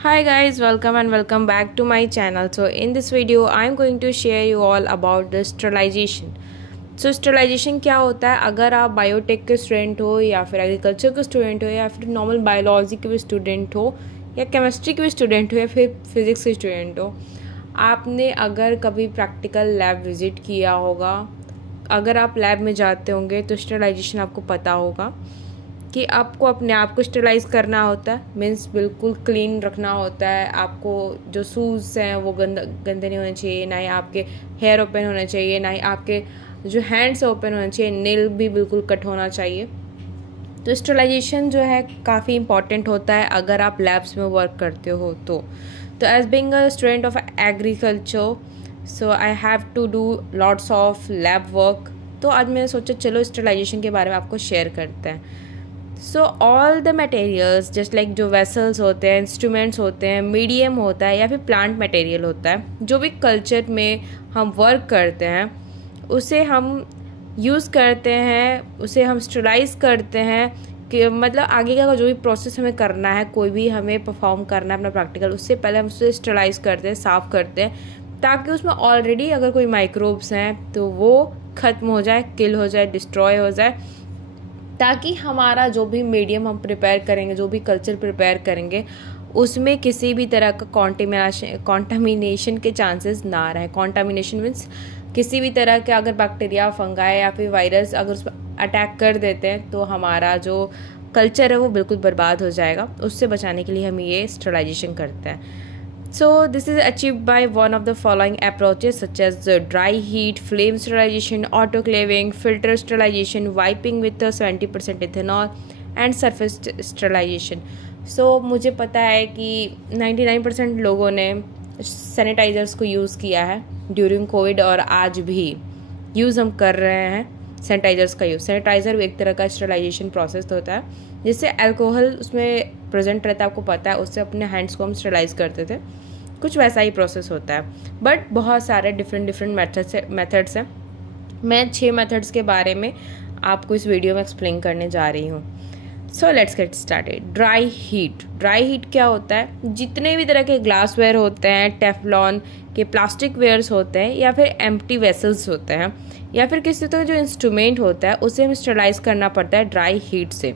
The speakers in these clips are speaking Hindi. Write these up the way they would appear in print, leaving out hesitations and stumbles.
Hi guys, welcome and welcome back to my channel. So in this video I am going to share you all about the sterilization. So sterilization क्या होता है? अगर आप बायोटेक के स्टूडेंट हो या फिर एग्रीकल्चर के स्टूडेंट हो या फिर नॉर्मल बायोलॉजी के भी स्टूडेंट हो या केमिस्ट्री के भी स्टूडेंट हो या फिर फिज़िक्स के स्टूडेंट हो, आपने अगर कभी प्रैक्टिकल लैब विज़िट किया होगा, अगर आप लैब में जाते होंगे तो स्टेरिलाइजेशन आपको पता होगा कि आपको अपने आप को स्टेरिलाइज़ करना होता है। मीन्स बिल्कुल क्लीन रखना होता है। आपको जो शूज़ हैं वो गंदे नहीं होने चाहिए, ना ही आपके हेयर ओपन होने चाहिए, ना ही आपके जो हैंड्स ओपन होने चाहिए, नेल भी बिल्कुल कट होना चाहिए। तो स्टेरिलाइजेशन जो है काफ़ी इंपॉर्टेंट होता है अगर आप लैब्स में वर्क करते हो तो as being a student of agriculture, so I have to do lots of lab work. तो आज मैंने सोचा चलो स्टेरिलाइजेशन के बारे में आपको शेयर करते हैं। So all the materials just like जो वेसल्स होते हैं, इंस्ट्रूमेंट्स होते हैं, मीडियम होता है या फिर प्लांट मटेरियल होता है, जो भी कल्चर में हम वर्क करते हैं उसे हम यूज़ करते हैं, उसे हम स्टेरिलाइज करते हैं कि मतलब आगे का जो भी प्रोसेस हमें करना है, कोई भी हमें परफॉर्म करना है अपना प्रैक्टिकल, उससे पहले हम उसे स्टेरिलाइज करते हैं, साफ़ करते हैं, ताकि उसमें ऑलरेडी अगर कोई माइक्रोब्स हैं तो वो ख़त्म हो जाए, किल हो जाए, डिस्ट्रॉय हो जाए, ताकि हमारा जो भी मीडियम हम प्रिपेयर करेंगे, जो भी कल्चर प्रिपेयर करेंगे, उसमें किसी भी तरह का कॉन्टामिनेशन के चांसेस ना रहे। कॉन्टामिनेशन मीन्स किसी भी तरह के अगर बैक्टीरिया, फंगाई या फिर वायरस अगर उस पर अटैक कर देते हैं तो हमारा जो कल्चर है वो बिल्कुल बर्बाद हो जाएगा। उससे बचाने के लिए हम ये स्टेरिलाइजेशन करते हैं। So this is achieved by one of the following approaches such as dry heat, flame sterilization, autoclaving, filter sterilization, wiping with 70% ethanol and surface sterilization. So मुझे पता है कि 99% लोगों ने सैनिटाइज़र्स को यूज़ किया है ड्यूरिंग कोविड और आज भी यूज़ हम कर रहे हैं सैनिटाइज़र्स का यूज़। सैनिटाइज़र एक तरह का स्टेरिलाइजेशन प्रोसेस होता है जिससे अल्कोहल उसमें प्रेजेंट रहता है, आपको पता है, उससे अपने हैंड्स को हम स्टेरिलाइज करते थे। कुछ वैसा ही प्रोसेस होता है, बट बहुत सारे डिफरेंट मेथड्स हैं। मैं 6 मेथड्स के बारे में आपको इस वीडियो में एक्सप्लेन करने जा रही हूँ। So let's get started. Dry heat क्या होता है? जितने भी तरह के ग्लासवेयर होते हैं, टेफलॉन के प्लास्टिक वेयर्स होते हैं या फिर एम्प्टी वेसल्स होते हैं या फिर किसी तरह जो इंस्ट्रूमेंट होता है उसे हमें स्टेरिलाइज करना पड़ता है ड्राई हीट से,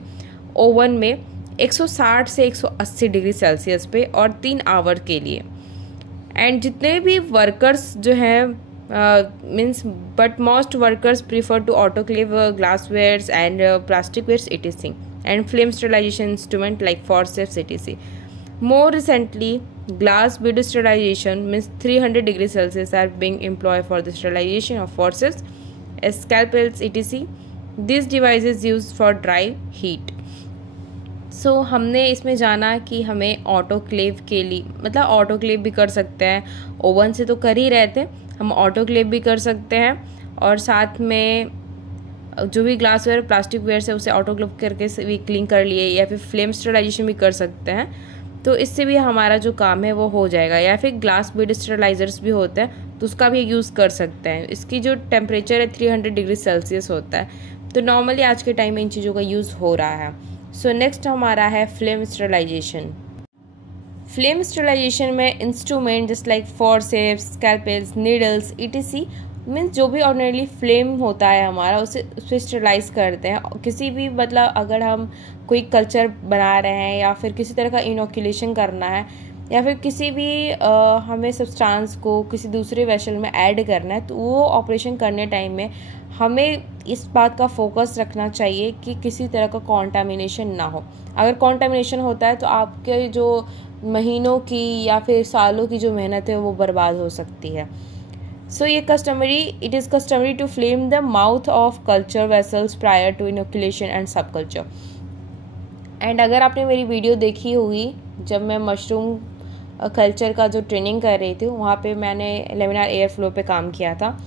ओवन में 160 से 180 डिग्री सेल्सियस पे और 3 आवर के लिए। एंड जितने भी वर्कर्स जो हैं means but most workers prefer to autoclave glasswares and plastic wares etc. and flame sterilization instrument like forceps etc. More recently, glass bead sterilization means 300 degrees Celsius are being employed for the sterilization of forceps, scalpels etc. These devices used for dry heat. सो हमने इसमें जाना कि हमें ऑटोक्लेव के लिए, मतलब ऑटोक्लेव भी कर सकते हैं, ओवन से तो कर ही रहे थे, हम ऑटोक्लेव भी कर सकते हैं और साथ में जो भी ग्लासवेयर, प्लास्टिक वेयर से उसे ऑटोक्लेव करके भी क्लीन कर लिए, या फिर फ्लेम स्टेरिलाइजेशन भी कर सकते हैं। तो इससे भी हमारा जो काम है वो हो जाएगा। या फिर ग्लास बीड स्टेरिलाइजर्स भी होते हैं तो उसका भी यूज़ कर सकते हैं। इसकी जो टेम्परेचर है 300 डिग्री सेल्सियस होता है। तो नॉर्मली आज के टाइम में इन चीज़ों का यूज़ हो रहा है। सो नेक्स्ट हमारा है फ्लेम स्टेरिलाइजेशन। फ्लेम स्टेरिलाइजेशन में instrument just like forceps, scalpels, needles etc. Means जो भी ऑर्डिनरली फ्लेम होता है हमारा उस पर स्टेरिलाइज करते हैं। किसी भी मतलब अगर हम कोई कल्चर बना रहे हैं या फिर किसी तरह का इनोकुलेशन करना है या फिर किसी भी हमें सब्सटेंस को किसी दूसरे वेसल में ऐड करना है, तो वो ऑपरेशन करने टाइम में हमें इस बात का फोकस रखना चाहिए कि किसी तरह का कॉन्टामिनेशन ना हो। अगर कॉन्टामिनेशन होता है तो आपके जो महीनों की या फिर सालों की जो मेहनत है वो बर्बाद हो सकती है। So it is customary to flame the mouth of culture vessels prior to inoculation and subculture. And अगर आपने मेरी वीडियो देखी होगी जब मैं मशरूम कल्चर का जो ट्रेनिंग कर रही थी, वहाँ पे मैंने लेमिनार एयर फ्लो पे काम किया था।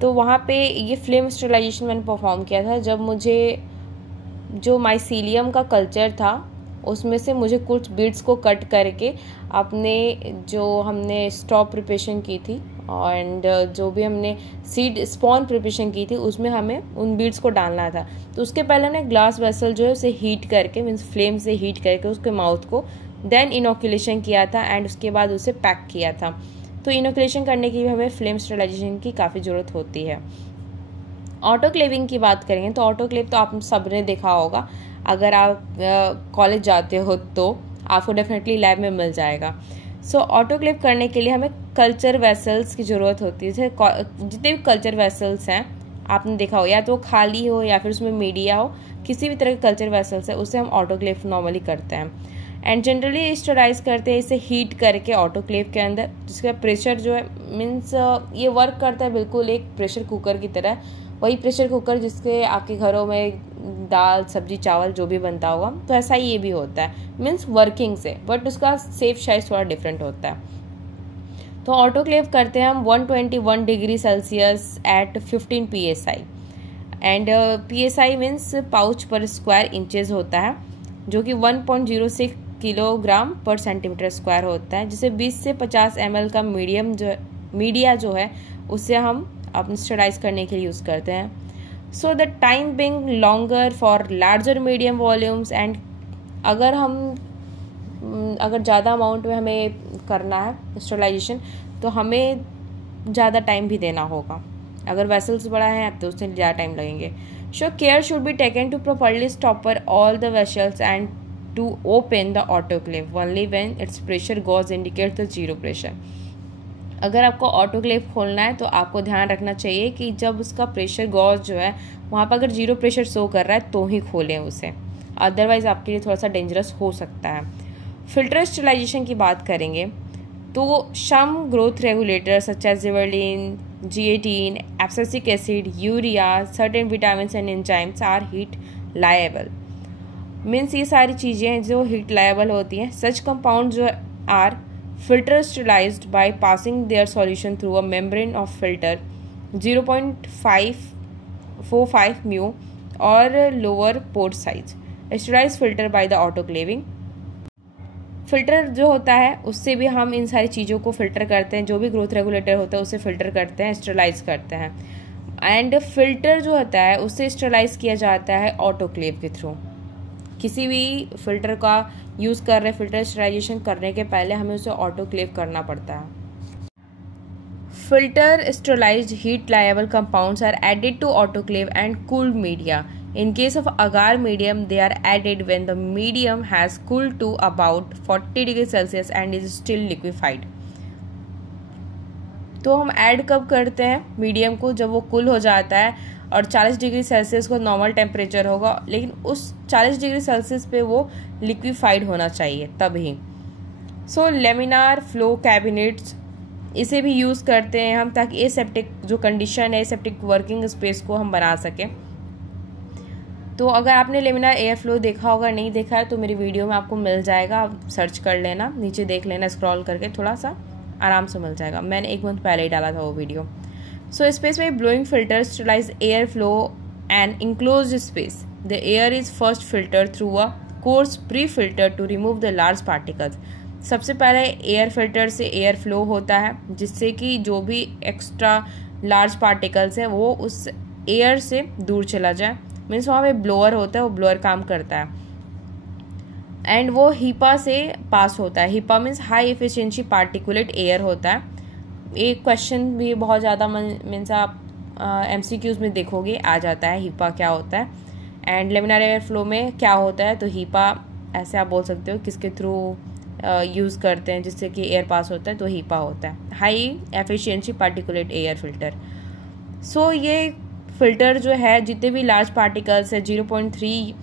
तो वहाँ पे ये फ्लेम स्टेरिलाइजेशन मैंने परफॉर्म किया था जब मुझे जो माइसीलियम का कल्चर था उसमें से मुझे कुछ बीड्स को कट करके अपने जो हमने स्टॉप प्रिपरेशन की थी एंड जो भी हमने सीड स्पॉन प्रिपरेशन की थी उसमें हमें उन बीड्स को डालना था। तो उसके पहले हमने ग्लास वेसल जो है उसे हीट करके मीन्स फ्लेम से हीट करके उसके माउथ को देन इनोकुलेशन किया था एंड उसके बाद उसे पैक किया था। तो इनोकुलेशन करने के लिए हमें फ्लेम स्टरलाइजेशन की काफ़ी ज़रूरत होती है। ऑटोक्लेविंग की बात करेंगे तो ऑटोक्लेव तो आप सबने देखा होगा, अगर आप कॉलेज जाते हो तो आपको डेफिनेटली लैब में मिल जाएगा। सो ऑटोक्लेव करने के लिए हमें कल्चर वेसल्स की ज़रूरत होती है। जितने भी कल्चर वेसल्स हैं आपने देखा हो, या तो खाली हो या फिर उसमें मीडिया हो, किसी भी तरह के कल्चर वेसल्स है उससे हम ऑटोक्लेव नॉर्मली करते हैं। एंड जनरली स्टरलाइज करते हैं इसे हीट करके ऑटोक्लेव के अंदर, जिसका प्रेशर जो है मीन्स ये वर्क करता है बिल्कुल एक प्रेशर कुकर की तरह। वही प्रेशर कुकर जिसके आपके घरों में दाल सब्जी चावल जो भी बनता होगा, तो ऐसा ही ये भी होता है मीन्स वर्किंग से, बट उसका सेफ साइज थोड़ा डिफरेंट होता है। तो ऑटोक्लेव करते हैं हम 121 degree Celsius at 15 PSI and PSI means pouch पर स्क्वायर इंचेस होता है, जो कि 1.06 किलोग्राम पर सेंटीमीटर स्क्वायर होता है, जिसे 20 से 50 ml का मीडिया जो है उससे हम अपने स्टरलाइज करने के लिए यूज़ करते हैं। So the time being longer for larger medium volumes and अगर ज़्यादा अमाउंट में हमें करना है स्टरलाइजेशन तो हमें ज़्यादा टाइम भी देना होगा। अगर वेसल्स बड़ा है तो उससे ज़्यादा टाइम लगेंगे। So care should be taken to properly stopper all the vessels and to open the autoclave only when its pressure gauge indicate the zero pressure. अगर आपको ऑटोक्लेव खोलना है तो आपको ध्यान रखना चाहिए कि जब उसका प्रेशर गॉज जो है वहाँ पर अगर जीरो प्रेशर शो कर रहा है तो ही खोलें उसे, अदरवाइज आपके लिए थोड़ा सा डेंजरस हो सकता है। फिल्टर स्टरलाइजेशन की बात करेंगे तो some growth regulator such as gibberellin, G18, abscisic acid, urea, certain vitamin and enzymes are heat labile. Means ये सारी चीज़ें जो हीट लायबल होती हैं, सच कंपाउंड जो are filter sterilized by passing their solution through a membrane of filter 0.545 mu or lower pore size. Sterilized filter by the autoclaving. Filter जो होता है उससे भी हम इन सारी चीज़ों को फिल्टर करते हैं, जो भी ग्रोथ रेगुलेटर होता है उसे फिल्टर करते हैं, स्टरलाइज करते हैं। एंड फिल्टर जो होता है उससे स्टरलाइज किया जाता है ऑटोक्लेव के थ्रू। किसी भी फिल्टर का यूज़ कर रहे फिल्टर स्टरलाइजेशन करने के पहले हमें उसे ऑटोक्लेव करना पड़ता है। Filter sterilized heat labile compounds are added to autoclave and cooled media. In case of agar medium, they are added when the medium has cooled to about 40 degrees Celsius and is still liquefied. तो हम ऐड कब करते हैं मीडियम को, जब वो कूल हो जाता है और 40 डिग्री सेल्सियस को नॉर्मल टेम्परेचर होगा, लेकिन उस 40 डिग्री सेल्सियस पे वो लिक्विफाइड होना चाहिए तभी। सो लेमिनार फ्लो कैबिनेट्स, इसे भी यूज़ करते हैं हम ताकि एसेप्टिक जो कंडीशन है, एसेप्टिक वर्किंग स्पेस को हम बना सकें। तो अगर आपने लेमिनार एयर फ्लो देखा होगा, नहीं देखा है तो मेरी वीडियो में आपको मिल जाएगा, आप सर्च कर लेना, नीचे देख लेना, स्क्रॉल करके थोड़ा सा आराम से मिल जाएगा। मैंने 1 मंथ पहले ही डाला था वो वीडियो। सो स्पेस में blowing filter sterilize air flow and enclose space. The air is first filter through a coarse pre filter to remove the large particles. सबसे पहले एयर फिल्टर से एयर फ्लो होता है जिससे कि जो भी एक्स्ट्रा लार्ज पार्टिकल्स है वो उस एयर से दूर चला जाए। मीन्स वहाँ पे ब्लोअर होता है, वो ब्लोअर काम करता है एंड वो हीपा से पास होता है। HEPA means high efficiency particulate air होता है। एक क्वेश्चन भी बहुत ज़्यादा मीन्स आप MCQs में देखोगे आ जाता है हीपा क्या होता है एंड लेमिनार एयर फ्लो में क्या होता है। तो हीपा ऐसे आप बोल सकते हो किसके थ्रू यूज़ करते हैं जिससे कि एयर पास होता है, तो हीपा होता है high efficiency particulate air filter. So ये फिल्टर जो है जितने भी लार्ज पार्टिकल्स है 0.3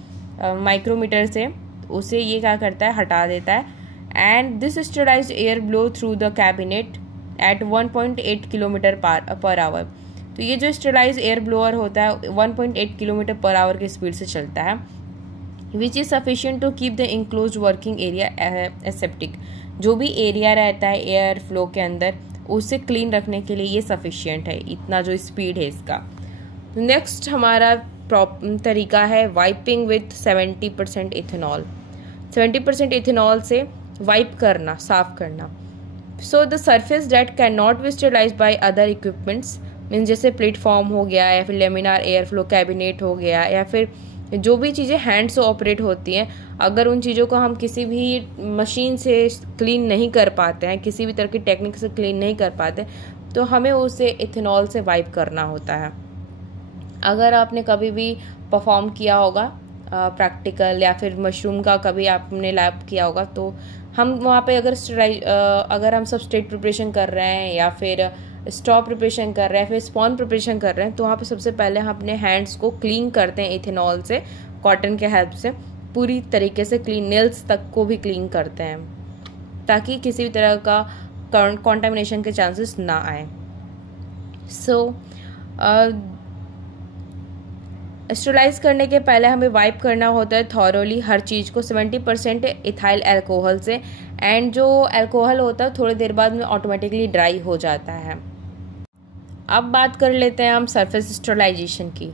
माइक्रोमीटर से, उसे ये क्या करता है हटा देता है and this sterilized air blow through the cabinet at 1.8 kilometre per hour. तो ये जो स्टरलाइज्ड एयर ब्लोअर होता है 1.8 किलोमीटर पर आवर की स्पीड से चलता है, which is sufficient to keep the enclose working area aseptic. जो भी एरिया रहता है एयर फ्लो के अंदर उसे क्लीन रखने के लिए ये सफिशिएंट है, इतना जो स्पीड है इसका। नेक्स्ट हमारा तरीका है वाइपिंग विथ 70% इथेनॉल। 70% इथेनॉल से वाइप करना, साफ करना। So the surface that can not be sterilize by other equipments, means जैसे प्लेटफॉर्म हो गया या फिर लेमिनार एयर फ्लो कैबिनेट हो गया या फिर जो भी चीज़ें हैंड से ऑपरेट होती हैं, अगर उन चीज़ों को हम किसी भी मशीन से क्लीन नहीं कर पाते हैं, किसी भी तरह की टेक्निक से क्लीन नहीं कर पाते, तो हमें उसे इथेनॉल से वाइप करना होता है। अगर आपने कभी भी परफॉर्म किया होगा प्रैक्टिकल या फिर मशरूम का कभी आपने लैब किया होगा, तो हम वहाँ पे अगर हम सबस्ट्रेट प्रिपरेशन कर रहे हैं या फिर स्टॉप प्रिपरेशन कर रहे हैं, फिर स्पॉन प्रिपरेशन कर रहे हैं, तो वहाँ पे सबसे पहले हम अपने हैंड्स को क्लीन करते हैं इथेनॉल से, कॉटन के हेल्प से पूरी तरीके से क्लीन, नेल्स तक को भी क्लीन करते हैं ताकि किसी भी तरह का कॉन्टामिनेशन के चांसेस ना आए। स्टरलाइज करने के पहले हमें वाइप करना होता है थॉरोली हर चीज़ को 70% इथाइल अल्कोहल से, एंड जो अल्कोहल होता है थोड़ी देर बाद में ऑटोमेटिकली ड्राई हो जाता है। अब बात कर लेते हैं हम सरफेस स्टरलाइजेशन की।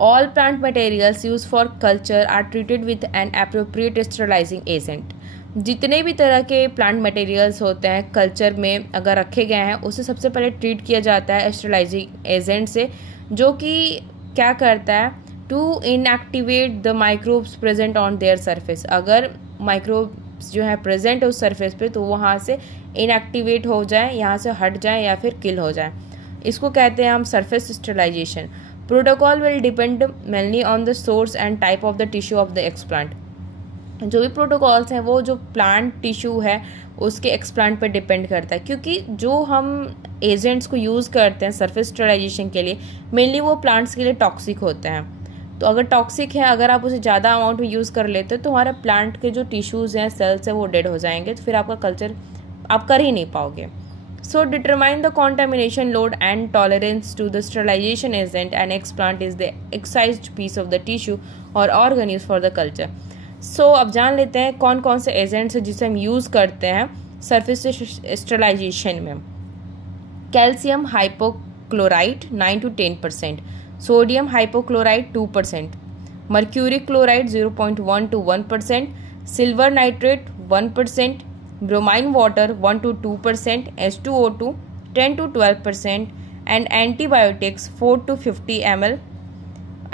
All plant materials use for culture are treated with an appropriate sterilizing agent. जितने भी तरह के प्लांट मटेरियल्स होते हैं कल्चर में अगर रखे गए हैं, उसे सबसे पहले ट्रीट किया जाता है स्टरलाइजिंग एजेंट से, जो कि क्या करता है to inactivate the microbes present on their surface. अगर माइक्रोब्स जो है प्रेजेंट है उस सरफेस पे, तो वहाँ से इनएक्टिवेट हो जाए, यहाँ से हट जाए या फिर किल हो जाए। इसको कहते हैं हम surface sterilization. Protocol will depend mainly on the source and type of the tissue of the explant. जो भी प्रोटोकॉल्स हैं वो जो प्लांट टिश्यू है उसके एक्सप्लांट पर डिपेंड करता है, क्योंकि जो हम एजेंट्स को यूज़ करते हैं सरफेस स्टरलाइजेशन के लिए मेनली वो प्लांट्स के लिए टॉक्सिक होते हैं। तो अगर टॉक्सिक है, अगर आप उसे ज़्यादा अमाउंट में यूज़ कर लेते हो तो हमारे प्लांट के जो टिश्यूज़ हैं, सेल्स हैं, वो डेड हो जाएंगे, तो फिर आपका कल्चर आप कर ही नहीं पाओगे। So determine the contamination load and tolerance to the sterilization agent and explant is the excised piece of the tissue or organ used for the culture. So अब जान लेते हैं कौन कौन से एजेंट्स हैं जिसे हम यूज़ करते हैं सरफेस स्टरलाइजेशन में। Calcium hypochloride 9 to 10%, sodium hypochloride 2%, mercury chloride 0.1 to 1%, silver nitrate 1%, bromine water 1 to 2%, H2O2 10 to 12%, and antibiotics 4 to 50 ml,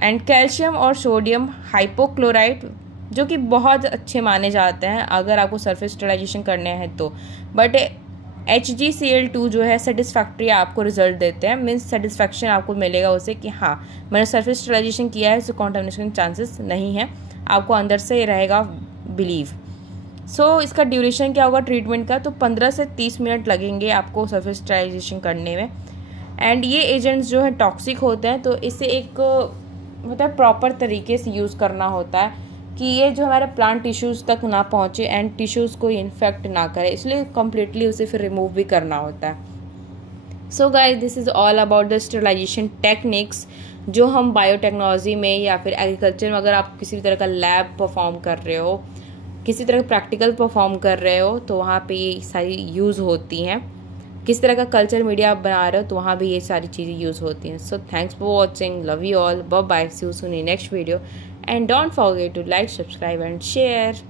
and calcium और सोडियम हाइपोक्लोराइड जो कि बहुत अच्छे माने जाते हैं अगर आपको सरफेस स्टरलाइजेशन करने हैं तो। बट HgCl2 जो है सेटिस्फैक्ट्री आपको रिजल्ट देते हैं, मीन्स सेटिस्फैक्शन आपको मिलेगा उसे कि हाँ मैंने सरफेस स्टरलाइजेशन किया है, सो कॉन्टामिनेशन चांसेस नहीं है, आपको अंदर से रहेगा बिलीव। इसका ड्यूरेशन क्या होगा ट्रीटमेंट का, तो 15 से 30 मिनट लगेंगे आपको सरफेस स्टरलाइजेशन करने में। एंड ये एजेंट्स जो है टॉक्सिक होते हैं, तो इसे एक मतलब प्रॉपर तरीके से यूज़ करना होता है कि ये जो हमारे प्लांट टिश्यूज़ तक ना पहुँचे एंड टिश्यूज़ को इन्फेक्ट ना करे, इसलिए कम्प्लीटली उसे फिर रिमूव भी करना होता है। So guys, this is all about the sterilization techniques जो हम बायोटेक्नोलॉजी में या फिर एग्रीकल्चर में अगर आप किसी भी तरह का लैब परफॉर्म कर रहे हो, किसी तरह प्रैक्टिकल परफॉर्म कर रहे हो, तो वहाँ पे ये सारी यूज़ होती हैं। किस तरह का कल्चर मीडिया आप बना रहे हो तो वहाँ भी ये सारी चीज़ें यूज़ होती हैं। So thanks for watching, love you all, bye bye, see you soon in next video and don't forget to like, subscribe and share.